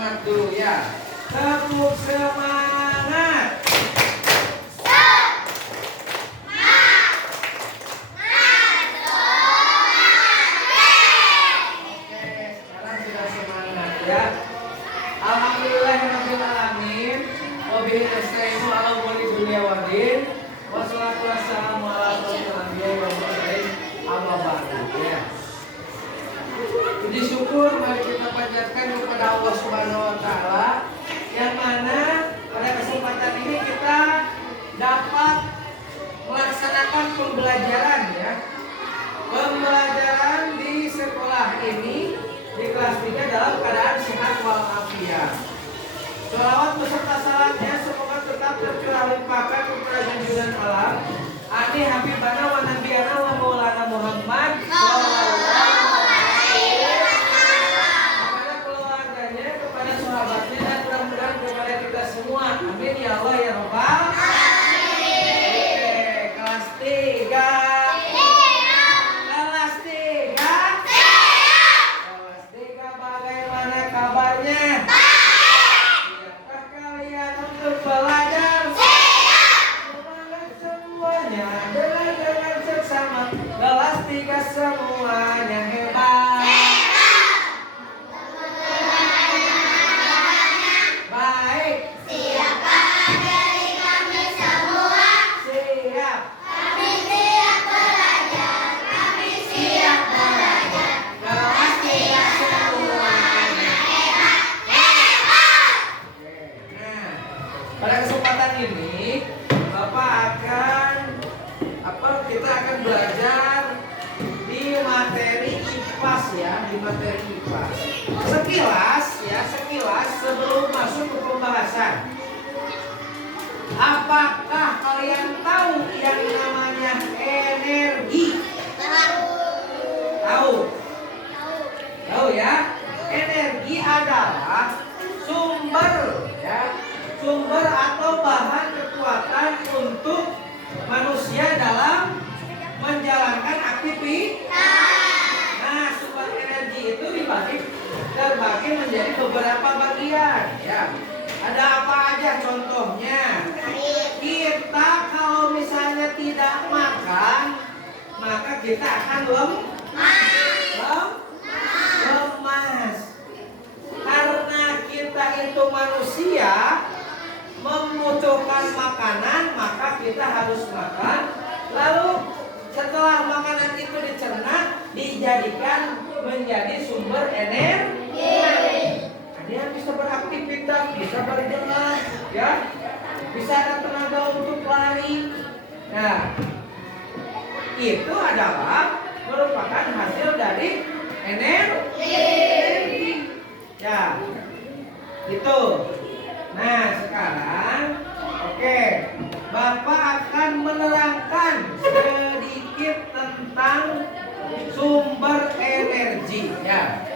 semangat dulu ya. Tepuk semangat. Alhamdulillahirrahmanirrahim. Wabillahi nasta'inu ala umuri dunya waddin. Wassalatu wassalamu ala asyrofil anbiya'i wal mursalin. Amma ba'du ya. Puji syukur mari kita panjatkan kepada Allah Subhanahu wa taala yang mana pada kesempatan ini kita dapat melaksanakan pembelajaran ya. Pembelajaran di sekolah ini di kelas 3 dalam keadaan sehat walafiat. Sholawat beserta salamnya semoga tetap tercurah limpahkan kepada junjungan alam Ani Habibana wa Nabiyana wa Maulana Muhammad sallallahu alaihi wasallam, kepada keluarganya, kepada sahabatnya, dan mudah-mudahan kepada kita semua. Amin ya Allah ya Rabbal alamin. Kelas 3. Kabarnya siapkah kalian untuk belajar? Semangat semuanya dengan seksama. Kelas 3 semuanya hebat. Baik. Siapkah dari kami semua? Siap. Kami siap belajar. Kami siap belajar. Kelas 3 semuanya. Pada kesempatan ini kita akan belajar di materi IPAS ya, di materi IPAS. Sekilas sebelum masuk ke pembahasan. Apakah kalian tahu yang namanya energi? Tahu? Tahu ya? Energi adalah sumber atau bahan kekuatan untuk manusia dalam menjalankan aktivitas. Nah, sumber energi itu terbagi menjadi beberapa bagian ya. Ada apa aja contohnya? Kita kalau misalnya tidak makan, maka kita akan lemas. Karena kita itu manusia membutuhkan makanan, maka kita harus makan. Lalu setelah makanan itu dicerna, dijadikan menjadi sumber energi. Dia bisa beraktivitas, bisa berjalan, ya, bisa ada tenaga untuk lari. Nah, itu adalah merupakan hasil dari energi. Ya, itu. Nah, sekarang Bapak akan menerangkan sedikit tentang sumber energi ya.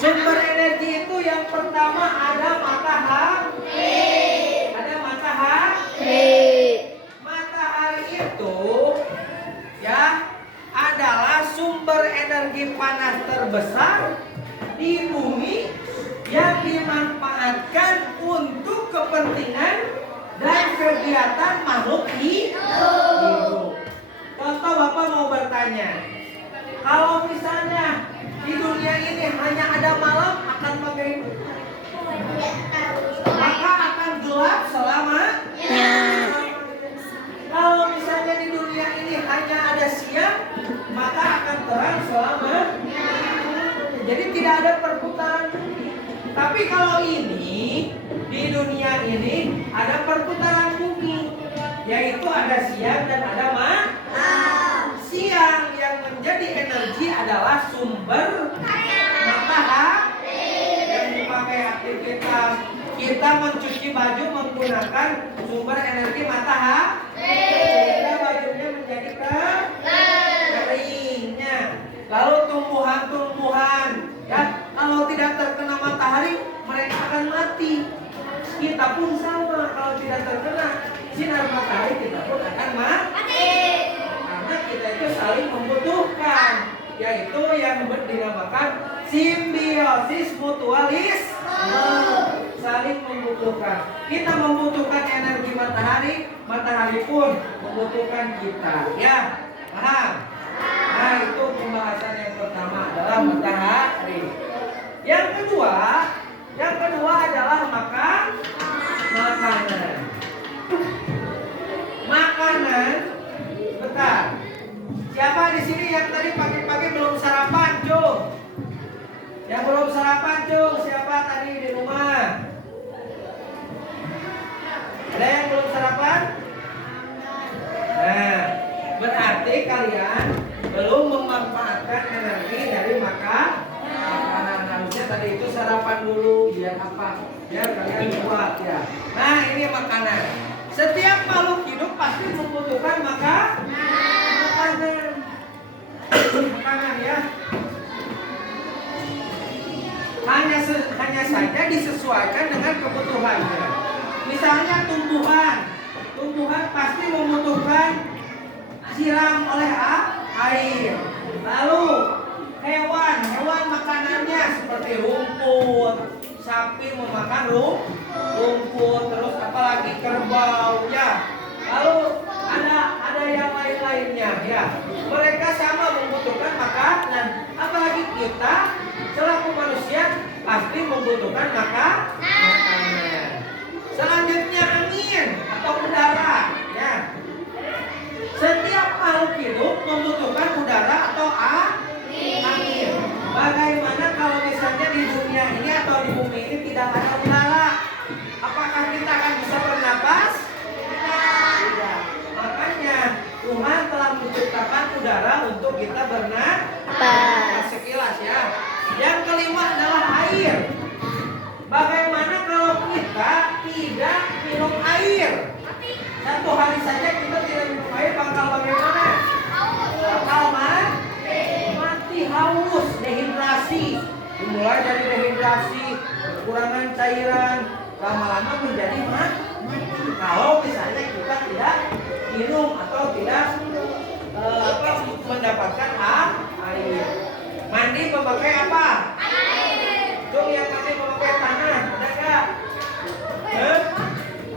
Sumber energi itu yang pertama ada matahari. Matahari itu ya adalah sumber energi panas terbesar di bumi yang dimanfaatkan untuk kepentingan dan kegiatan makhluk hidup. Contoh Bapak mau bertanya, kalau misalnya di dunia ini hanya ada malam, akan bagaimana? Maka akan gelap selamanya. Kalau misalnya di dunia ini hanya ada siang, maka akan terang selamanya. Jadi tidak ada perputaran bumi. Tapi kalau ini di dunia ini ada perputaran bumi, yaitu ada siang dan ada malam. Siang yang menjadi energi adalah sumber matahari yang dipakai aktivitas. Kita mencuci baju menggunakan sumber energi matahari sehingga bajunya menjadi keringnya. Lalu tumbuhan-tumbuhan ya, kalau tidak terkena matahari mereka akan mati. Kita pun sama, kalau tidak terkena sinar matahari kita pun akan mati. Karena kita itu saling membutuhkan, yaitu yang dinamakan simbiosis mutualisme. saling membutuhkan. Kita membutuhkan energi matahari, matahari pun membutuhkan kita. Ya, paham? Nah, itu pembahasan yang pertama adalah matahari. Yang kedua adalah makanan. Makanan, bentar. Siapa di sini yang tadi pagi-pagi belum sarapan, Cung? Yang belum sarapan, Cung, siapa tadi di rumah? Ada yang belum sarapan? Nah, berarti kalian belum memanfaatkan energi dari makanan. Harusnya tadi itu sarapan dulu, biar apa? Biar kalian kuat ya. Nah, ini makanan. Setiap makhluk hidup pasti membutuhkan makanan. Makanan ya. Hanya saja disesuaikan dengan kebutuhannya. Misalnya tumbuhan pasti membutuhkan siram oleh air. Lalu hewan makanannya seperti rumput, sapi memakan rumput, terus apalagi kerbau ya. Lalu ada yang lainnya ya. Mereka sama membutuhkan makanan. Apalagi kita selaku manusia pasti membutuhkan makanan. Selanjutnya angin atau udara ya. Setiap makhluk hidup membutuhkan udara atau angin. Bagaimana kalau misalnya di dunia ini atau di bumi ini tidak ada udara? Apakah kita akan bisa bernapas? Tidak. Makanya Tuhan telah menciptakan udara untuk kita bernapas. Sekilas ya. Yang kelima adalah air. Bagaimana kalau kita tidak minum air? Satu hari saja kita tidak minum air, bakal bagaimana? Bakal mati haus, dehidrasi. Dimulai dari dehidrasi, kekurangan cairan, lama-lama menjadi mati. Kalau misalnya kita tidak minum atau tidak mendapatkan air. Mandi memakai apa? Cung, yang mandi memakai tanah, ada nggak?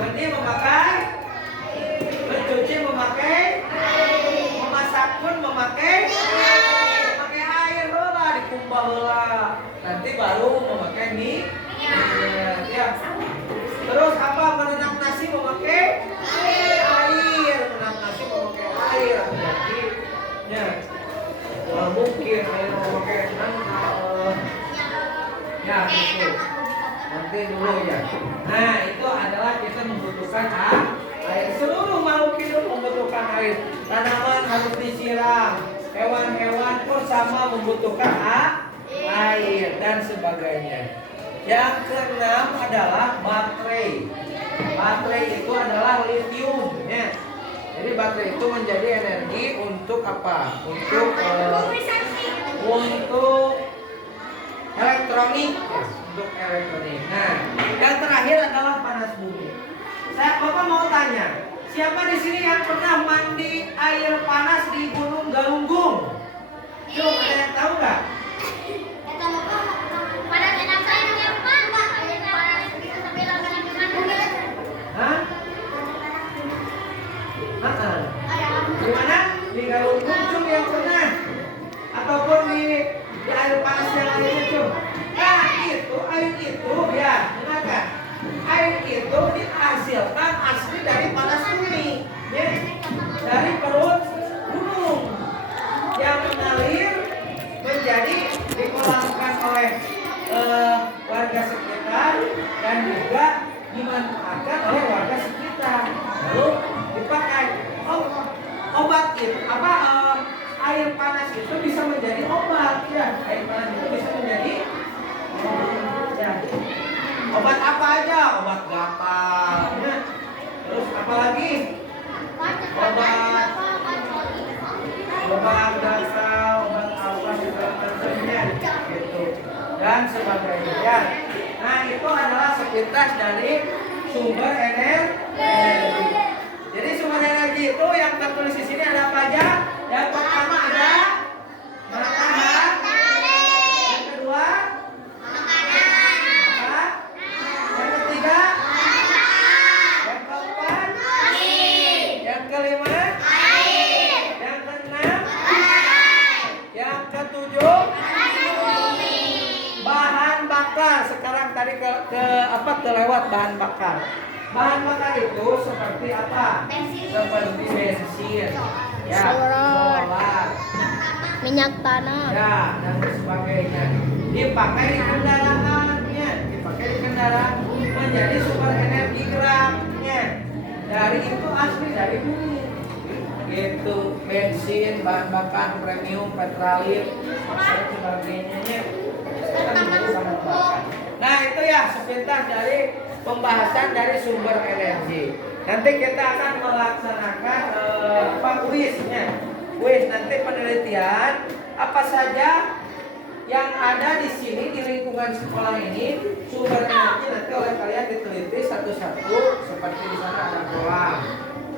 Mandi memakai, mencuci memakai, memasak pun memakai air lah, dikumpah lah. Nanti baru memakai minyak. Ya. Terus apa? Menenam nasi memakai air, menenam nasi memakai air. Jadi, ya. Mungkin air memakai ya gitu. Nanti dulu ya. Nah, itu adalah kita membutuhkan air. Seluruh makhluk hidup membutuhkan air. Tanaman harus disiram. Hewan-hewan pun sama membutuhkan air dan sebagainya. Yang keenam adalah baterai. Baterai itu adalah litium ya. Jadi baterai itu menjadi energi untuk apa? Untuk elektronik ya, untuk elektronik. Nah, yang terakhir adalah panas bumi. Bapak mau tanya, siapa di sini yang pernah mandi air panas di Gunung Galunggung? Coba ada yang tahu nggak? Hah? Di mana? Di Galunggung Cung yang pernah? Ataupun di air panas yang lainnya Cung? Nah itu, air itu ya, dengarkan. Air itu dihasilkan asli dari panas bumi ya. Dari perut gunung yang mengalir menjadi dikolamkan oleh warga sekitar dan juga dimanfaatkan oleh warga sekitar. Lalu dipakai obat itu air panas itu bisa menjadi obat ya. Air panas itu bisa menjadi ya. Obat apa aja? Obat gatal ya. Terus apa lagi? Obat gatal, obat apa segala macamnya gitu dan sebagainya ya. Nah, itu adalah sepintas dari sumber energi. Jadi sumber energi itu yang tertulis di sini ada apa aja? Yang pertama ada matahari. Yang kedua makanan. lagi ke apa kelewat bahan bakar. Bahan bakar itu seperti apa? Seperti bensin, ya, solar, minyak tanah. ya, dan sebagainya. Dipakai di kendaraannya, dipakai di kendaraan menjadi sumber energi geraknya. Dari itu asli dari bumi. Gitu, bensin, bahan bakar premium, petrolit, dan sebagainya. Nah itu ya sepintas dari pembahasan dari sumber energi. Nanti kita akan melaksanakan kuisnya. Kuis nanti penelitian apa saja yang ada di sini di lingkungan sekolah ini sumber energi nanti oleh kalian diteliti satu-satu seperti di sana ada kolam.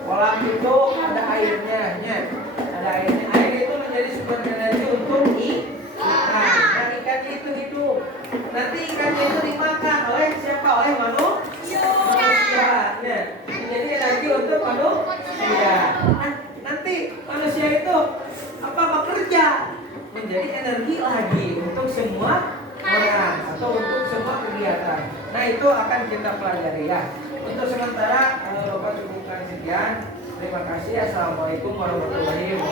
Kolam itu ada airnya, ya. Ada airnya. Air itu menjadi sumber energi untuk ikan. Dan ikannya itu hidup. Nanti ikannya itu dimakan oleh siapa? Oleh manusia. Ya. Jadi energi untuk manusia. Nah, nanti manusia itu apa bekerja menjadi energi lagi untuk semua orang atau untuk semua kegiatan. Nah itu akan kita pelajari ya. Untuk sementara Bapak cukupkan sekian. Terima kasih. Assalamualaikum warahmatullahi wabarakatuh.